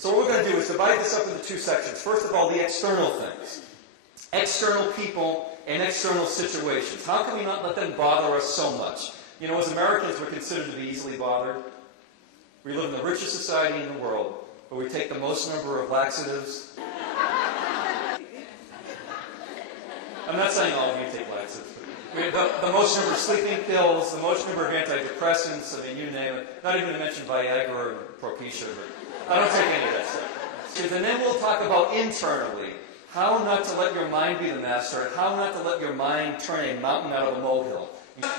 So what we're going to do is divide this up into two sections. First of all, the external things. External people and external situations. How can we not let them bother us so much? You know, as Americans, we're considered to be easily bothered. We live in the richest society in the world, but we take the most number of laxatives. I'm not saying all of you take laxatives. We have the most number of sleeping pills, the most number of antidepressants, I mean, you name it. Not even to mention Viagra or Propecia, but I don't take any of that stuff. And then we'll talk about internally, how not to let your mind be the master, and how not to let your mind turn a mountain out of a molehill.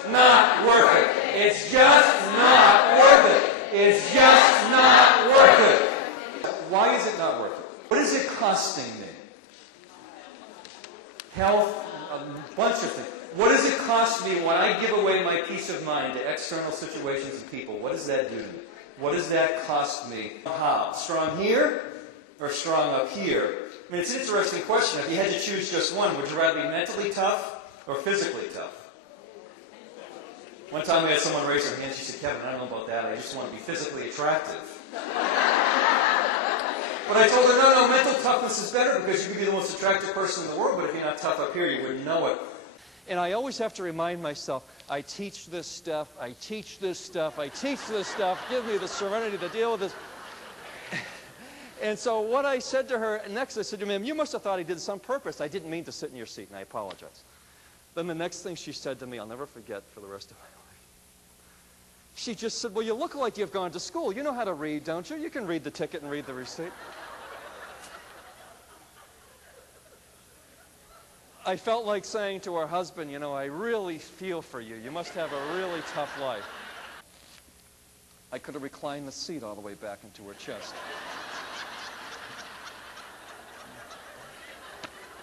Not worth it. It's just not worth it. It's just not worth it. Why is it not worth it? What is it costing me? Health, a bunch of things. What does it cost me when I give away my peace of mind to external situations and people? What does that do to me? What does that cost me? How? Strong here or strong up here? I mean, it's an interesting question. If you had to choose just one, would you rather be mentally tough or physically tough? One time we had someone raise their hand. She said, Kevin, I don't know about that. I just want to be physically attractive. But I told her, no, mental toughness is better because you can be the most attractive person in the world, but if you're not tough up here, you wouldn't know it. And I always have to remind myself, I teach this stuff, I teach this stuff, I teach this stuff. Give me the serenity to deal with this. And so what I said to her next, I said to her, ma'am, you must have thought I did this on purpose. I didn't mean to sit in your seat, and I apologize. Then the next thing she said to me, I'll never forget for the rest of my life. She just said, well, you look like you've gone to school. You know how to read, don't you? You can read the ticket and read the receipt. I felt like saying to her husband, you know, I really feel for you. You must have a really tough life. I could have reclined the seat all the way back into her chest.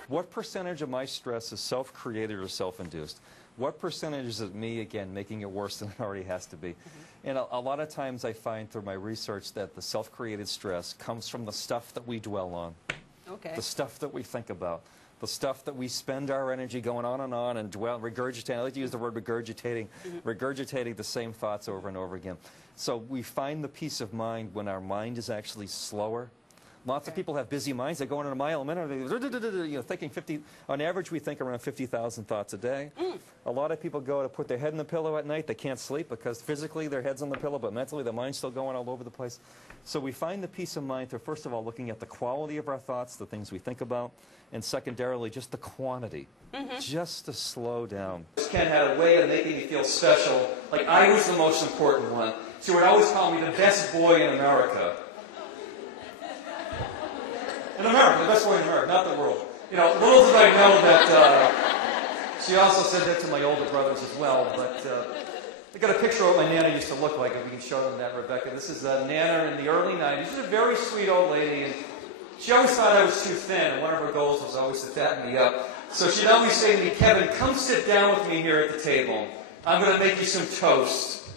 What percentage of my stress is self-created or self-induced? What percentage is it me, again, making it worse than it already has to be? And a lot of times I find through my research that the self-created stress comes from the stuff that we dwell on. Okay. The stuff that we think about. The stuff that we spend our energy going on and regurgitating. I like to use the word regurgitating. Regurgitating the same thoughts over and over again. So we find the peace of mind when our mind is actually slower. Lots of people have busy minds. They go in a mile a minute. You know, thinking 50. On average, we think around 50,000 thoughts a day. A lot of people go to put their head in the pillow at night. They can't sleep because physically their head's on the pillow, but mentally their mind's still going all over the place. So we find the peace of mind through, first of all, looking at the quality of our thoughts, the things we think about, and secondarily, just the quantity. Just to slow down. Ken had a way of making me feel special, like I was the most important one. She would always call me the best boy in America. In America, the best boy in America, not the world. You know, little did I know that, she also said that to my older brothers as well, but I got a picture of what my Nana used to look like, if we can show them that, Rebecca. This is Nana in the early 90s. She's a very sweet old lady, and she always thought I was too thin, and one of her goals was always to fatten me up. So she'd always say to me, Kevin, come sit down with me here at the table. I'm going to make you some toast.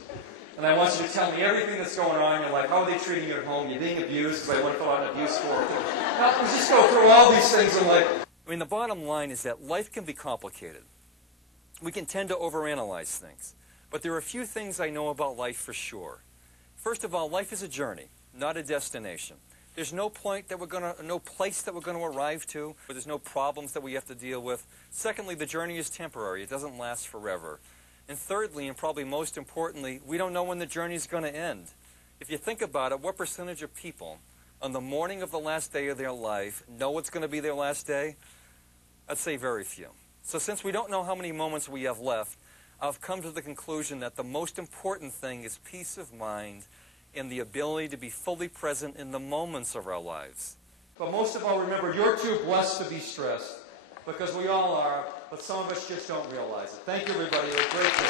And I want you to tell me everything that's going on in your life. How are they treating you at home? You're being abused, because I want to fill out an abuse form. Let's just go through all these things and like... I mean, the bottom line is that life can be complicated. We can tend to overanalyze things. But there are a few things I know about life for sure. First of all, life is a journey, not a destination. There's no place that we're going to arrive to, where there's no problems that we have to deal with. Secondly, the journey is temporary. It doesn't last forever. And thirdly, and probably most importantly, we don't know when the journey is going to end. If you think about it, what percentage of people on the morning of the last day of their life know it's going to be their last day? I'd say very few. So since we don't know how many moments we have left, I've come to the conclusion that the most important thing is peace of mind and the ability to be fully present in the moments of our lives. But most of all, remember, you're too blessed to be stressed, because we all are, but some of us just don't realize it. Thank you, everybody. It was great to